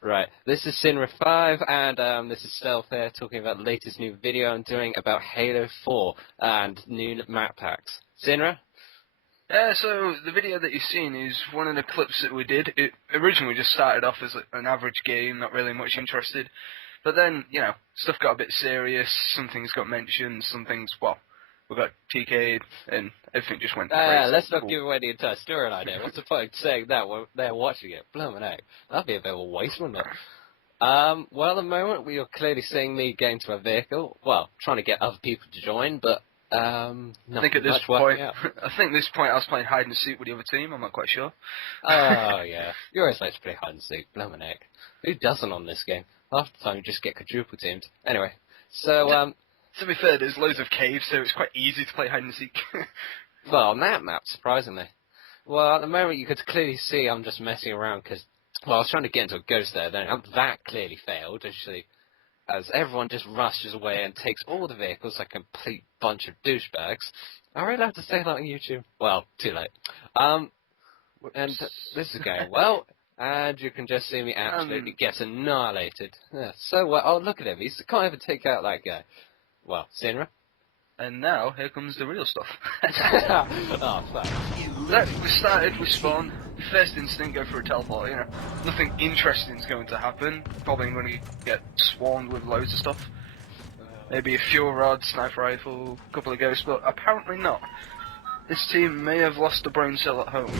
Right, this is Sinra 5, and this is Stealth here, talking about the latest new video I'm doing about Halo 4 and new map packs. Sinra? Yeah, so the video that you've seen is one of the clips that we did. It originally just started off as an average game, not really much interested. But then, stuff got a bit serious, some things got mentioned, some things, we got TK'd, and everything just went crazy. Let's not give away the entire storyline here. What's the point of saying that when they're watching it? Blooming heck. That'd be a bit of a waste, wouldn't it? Well, at the moment, you're clearly seeing me getting to a vehicle. Well, trying to get other people to join, but, I think at this point, I was playing hide and seek with the other team, I'm not quite sure. Oh, yeah. You always like to play hide and seek, blooming heck. Who doesn't on this game? Half the time you just get quadruple teamed. Anyway, so, to be fair, there's loads of caves, so it's quite easy to play hide and seek. well, on that map, surprisingly. Well, at the moment, you could clearly see I'm just messing around because, I was trying to get into a ghost there, then that clearly failed, actually, as everyone just rushes away and takes all the vehicles like a complete bunch of douchebags. Are we allowed to say that on YouTube? Well, too late. And this is going well, and you can just see me absolutely get annihilated. Yeah, so well, oh, look at him, he can't even take out that guy. Well, Sinra? And now, here comes the real stuff. Oh, fuck. We started, we spawned, first instinct, go for a teleport, Nothing interesting is going to happen. Probably going to get swarmed with loads of stuff. Maybe a fuel rod, sniper rifle, a couple of ghosts, but apparently not. This team may have lost a brain cell at home.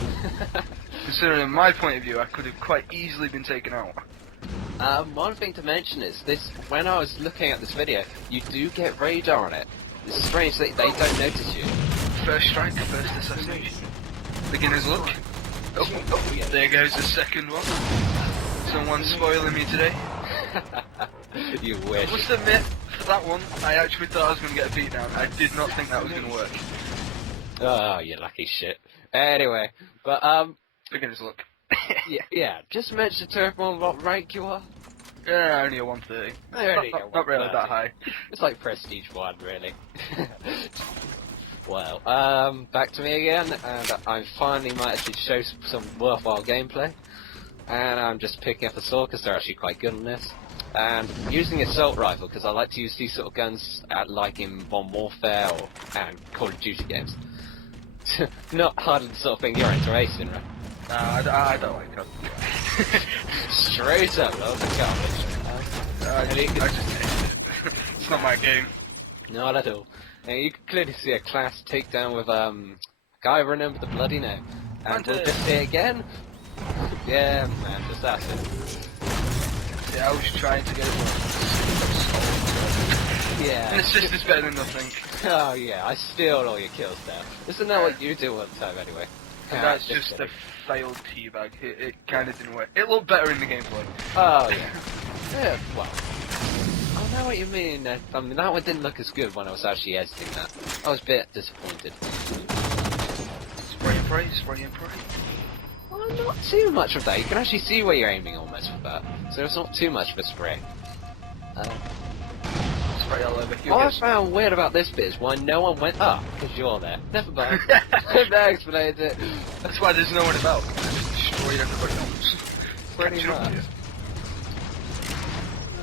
Considering in my point of view, I could have quite easily been taken out. One thing to mention is this, when I was looking at this video, you do get radar on it. It's strange that they don't notice you. First strike, first assassination. Beginner's luck. Oh, yeah. There goes the second one. Someone's spoiling me today. You wish. I must admit, for that one, I actually thought I was going to get a beat down. I did not think that was going to work. Oh, you lucky shit. Anyway, but, Beginner's luck. yeah, just mention to everyone what rank you are. Yeah, only a 130. Not really that high. It's like Prestige 1, really. Well, back to me again, and I finally might actually show some worthwhile gameplay. And I'm just picking up a sword, because they're actually quite good on this. And using assault rifle, because I like to use these sort of guns like in Modern Warfare and Call of Duty games. Not hardly the sort of thing you're into, right? No, I don't like Call of Duty. Straight up, love the garbage. I just hate it. It's not my game. Not at all. And you can clearly see a class takedown with a guy I remember the bloody name. And we'll just see it again. Yeah, man, just that's it. Yeah, I was trying to get it wrong. Yeah. An assist is better than nothing. Oh yeah, I steal all your kills now. Isn't that what you do all the time anyway? And that's just a failed teabag. It kind of didn't work. It looked better in the gameplay. Oh yeah. Yeah, well. I know what you mean. I mean, that one didn't look as good when I was actually editing that. I was a bit disappointed. Spray and pray, spray and pray. Well, not too much of that. You can actually see where you're aiming almost with that. So it's not too much of a spray. Spray all over. What I found weird about this bit is why no one went up, because you're there. Never mind. That explains it. That's why there's no one about. I just destroyed everybody else. Pretty much.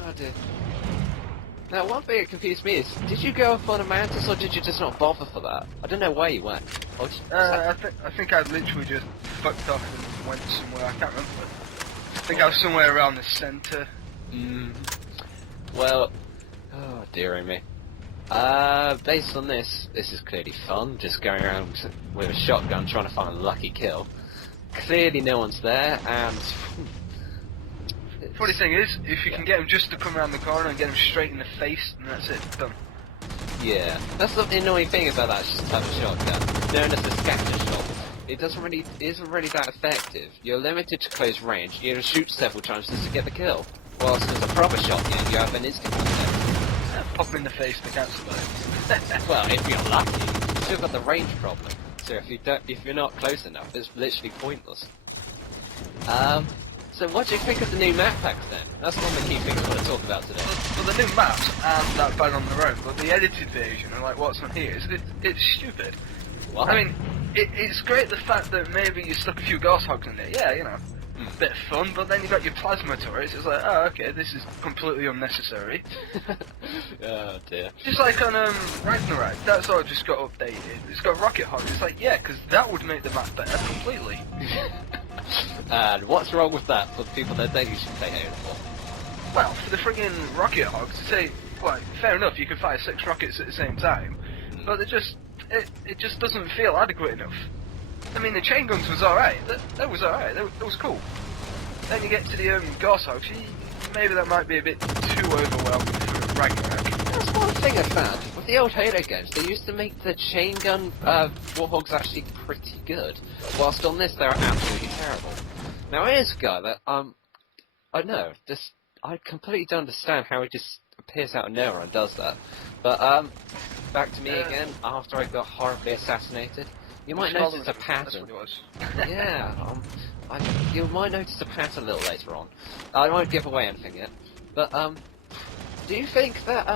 Oh dear. Now, one thing that confused me is, did you go up on a mantis, or did you just not bother for that? I don't know where you went. I think I literally just fucked off and went somewhere, I can't remember. I think I was somewhere around the centre. Well, oh dearie me. Based on this is clearly fun, just going around with a shotgun trying to find a lucky kill. Clearly no one's there, and... Funny thing is, if you can get him just to come around the corner and get him straight in the face, and that's it, done. Yeah, that's the annoying thing about that type of shotgun, known as the scatter shot. It isn't really that effective. You're limited to close range, you have to shoot several times just to get the kill. Whilst with a proper shotgun, you have an instant one. Pop him in the face, they can't survive. Well, if you're lucky, you've still got the range problem. So if you're not close enough, it's literally pointless. So what do you think of the new map packs then? That's one of the key things I want to talk about today. Well, the new maps aren't that bad on their own, but the edited version, and like what's on here, it's stupid. What? I mean, it's great the fact that maybe you stuck a few ghost hogs in there, yeah, bit of fun, but then you got your plasma turrets. It's like, oh, okay, this is completely unnecessary. Oh dear. Just like on Ragnarok, that sort of just got updated. It's got rocket hogs. It's like, yeah, because that would make the map better completely. And what's wrong with that for the people that don't usually play Halo 4? Well, for the friggin' rocket hogs, say, well, fair enough, you can fire 6 rockets at the same time, but it just doesn't feel adequate enough. I mean, the chain guns was alright. That was alright. That was cool. Then you get to the Gauss hogs. Maybe that might be a bit too overwhelming for Ragnarok. That's one thing I found. With the old Halo games, they used to make the chain gun Warhogs actually pretty good, whilst on this they're absolutely terrible. Now here's a guy that I know, I completely don't understand how he just appears out of nowhere and does that. But back to me again after I got horribly assassinated. You might notice a pattern. Yeah, you might notice a pattern a little later on. I won't give away anything yet. But do you think that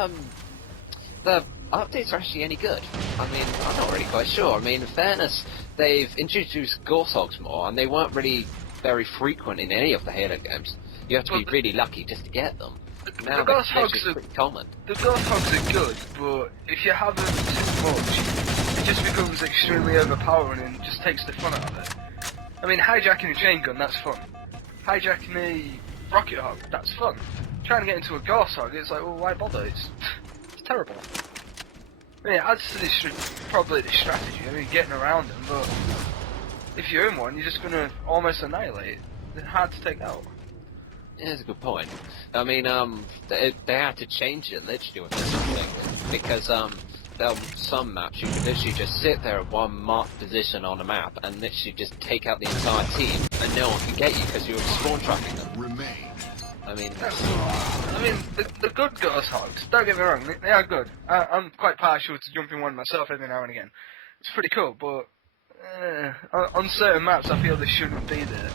the updates are actually any good? I mean, I'm not really quite sure. I mean, in fairness, they've introduced Gauss hogs more, and they weren't really very frequent in any of the Halo games. You have to be really lucky just to get them. Now the Gauss hogs are pretty common. The Gauss hogs are good, but if you have them too much, it just becomes extremely overpowering and just takes the fun out of it. I mean, hijacking a chain gun, that's fun. Hijacking a rocket hog, that's fun. Trying to get into a Gauss hog, it's like, well, why bother? It's terrible. I mean, it adds to this, probably the strategy. I mean, getting around them, but if you're in one, you're just gonna almost annihilate it. They're hard to take out. Yeah, that's a good point. I mean, they had to change it literally with this thing, because some maps you could literally just sit there at one marked position on a map and literally just take out the entire team, and no one can get you because you were spawn trapping them. I mean, the good Gauss hogs, don't get me wrong, they are good. I'm quite partial to jumping one myself every now and again. It's pretty cool, but on certain maps I feel they shouldn't be there.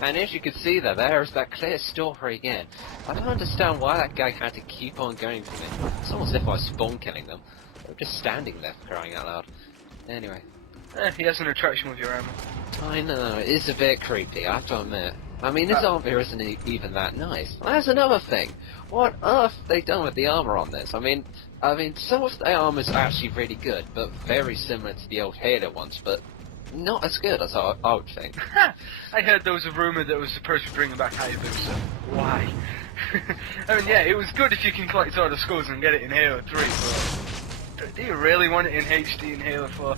And as you can see there's that clear story again. I don't understand why that guy had to keep on going for me. It's almost as if I was spawn killing them. They were just standing there crying out loud. Anyway. He has an attraction with your ammo. I know, it is a bit creepy, I have to admit. I mean, this armor isn't even that nice. That's another thing. What on earth have they done with the armor on this? I mean, some of the armor's actually really good, but very similar to the old Halo ones, but not as good as I would think. I heard there was a rumour that was supposed to be bringing back Hayabusa. Why? I mean, yeah, it was good if you can collect all the skulls and get it in Halo 3, but do you really want it in HD in Halo 4?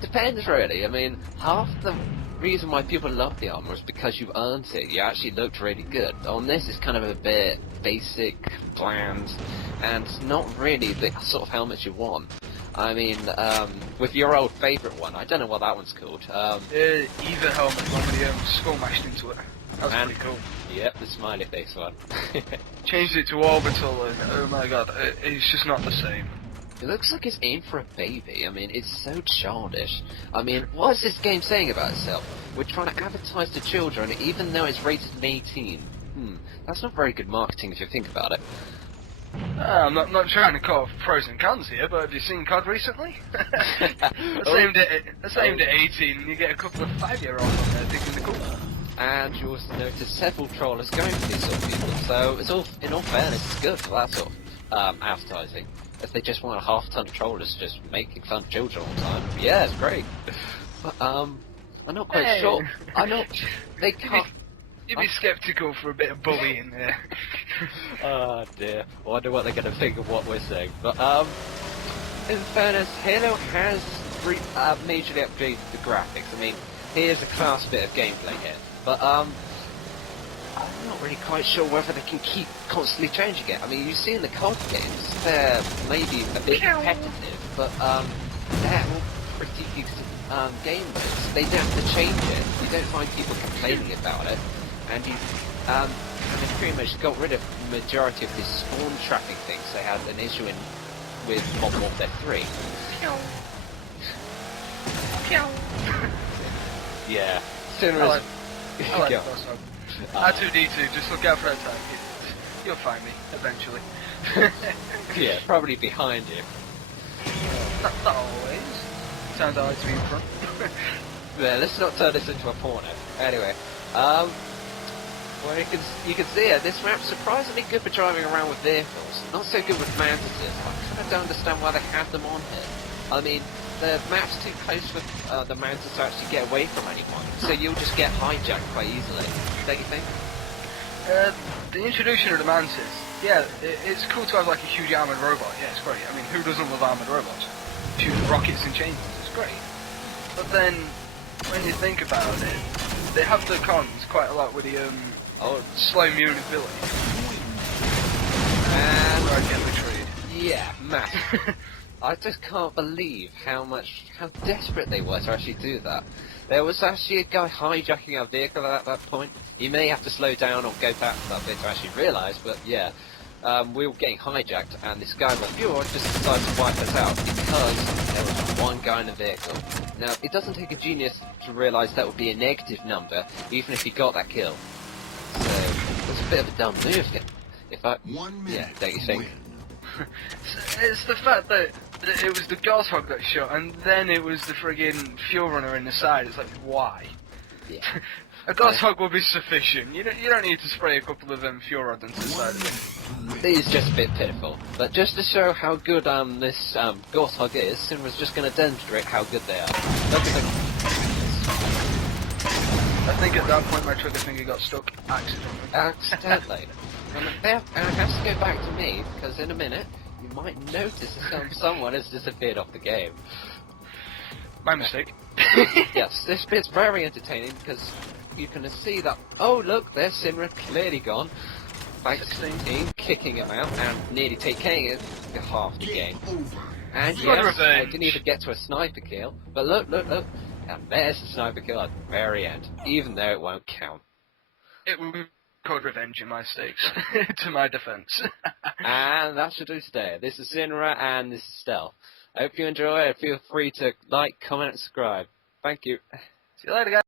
Depends, really. I mean, half the reason why people love the armor is because you've earned it. You actually looked really good. On this, it's kind of a bit basic, bland, and not really the sort of helmet you want. I mean, with your old favourite one, I don't know what that one's called. Eva helmet, one with the skull mashed into it. That was pretty cool. Yep, the smiley face one. Changed it to orbital, and oh my god, it's just not the same. It looks like it's aimed for a baby. I mean, it's so childish. I mean, what is this game saying about itself? We're trying to advertise to children, even though it's rated an 18. That's not very good marketing if you think about it. I'm not trying to call pros and cons here, but have you seen COD recently? That's aimed at 18, and you get a couple of 5-year-olds on there thinking they're cool. And you also notice several trollers going for these sort of people, so in all fairness, it's good for that sort of advertising. If they just want a half-ton of trollers just making fun of children all the time, yeah, it's great. But I'm not quite sure. They can't. You'd be skeptical for a bit of bullying there. Oh dear. I wonder what they're going to think of what we're saying. But in fairness, Halo has majorly updated the graphics. I mean, here's a class bit of gameplay here. But I'm not really quite sure whether they can keep constantly changing it. I mean, you see in the COD games, they're maybe a bit repetitive, but they're all pretty decent game modes. They don't have to change it. You don't find people complaining about it. And they pretty much got rid of the majority of these spawn trapping things they had an issue with Modern Warfare 3. Yeah. Sooner I like R2-D2, just look out for that tank. You'll find me, eventually. Yeah, probably behind you. Not always. Sounds alright to be in front. Man, let's not turn this into a porno. Anyway, well, you can see it. This map's surprisingly good for driving around with vehicles. Not so good with mantises. I kind of don't understand why they have them on here. I mean, the map's too close for the mantis to actually get away from anyone, so you'll just get hijacked quite easily. Don't you think? The introduction of the mantis, yeah, it's cool to have like a huge armored robot. Yeah, it's great. I mean, who doesn't love armored robots? Shooting rockets and chains, it's great. But then, when you think about it, they have the cons quite a lot with the slow movability. And where I get betrayed. yeah, massive. I just can't believe how desperate they were to actually do that. There was actually a guy hijacking our vehicle at that point. He may have to slow down or go back a bit to actually realise, but yeah. We were getting hijacked, and this guy with Fjord just decided to wipe us out because there was one guy in the vehicle. Now, it doesn't take a genius to realise that would be a negative number, even if he got that kill. So, it was a bit of a dumb move. Yeah, don't you think? It's the fact that it was the Goshawk that shot, and then it was the friggin' Fuel Runner in the side. It's like, why? Yeah. A Goshawk will be sufficient. You don't need to spray a couple of Fuel Rods into the side of it. It is just a bit pitiful. But just to show how good this Goshawk is, Sinra's just going to demonstrate how good they are. Look at the... I think at that point my trigger finger got stuck accidentally. Accidentally. And it has to go back to me, because in a minute, you might notice that someone has disappeared off the game. My mistake. Yes, this bit's very entertaining, because you can see that, oh look, there's Sinra clearly gone. Thanks to the team, kicking him out, and nearly taking it half the game. And yes, I didn't even get to a sniper kill, but look, and there's the sniper kill at the very end, even though it won't count. It will be called revenge in my stakes, to my defense. And that should do today. This is Sinra, and this is Stealth. I hope you enjoy it. Feel free to like, comment, and subscribe. Thank you. See you later, guys.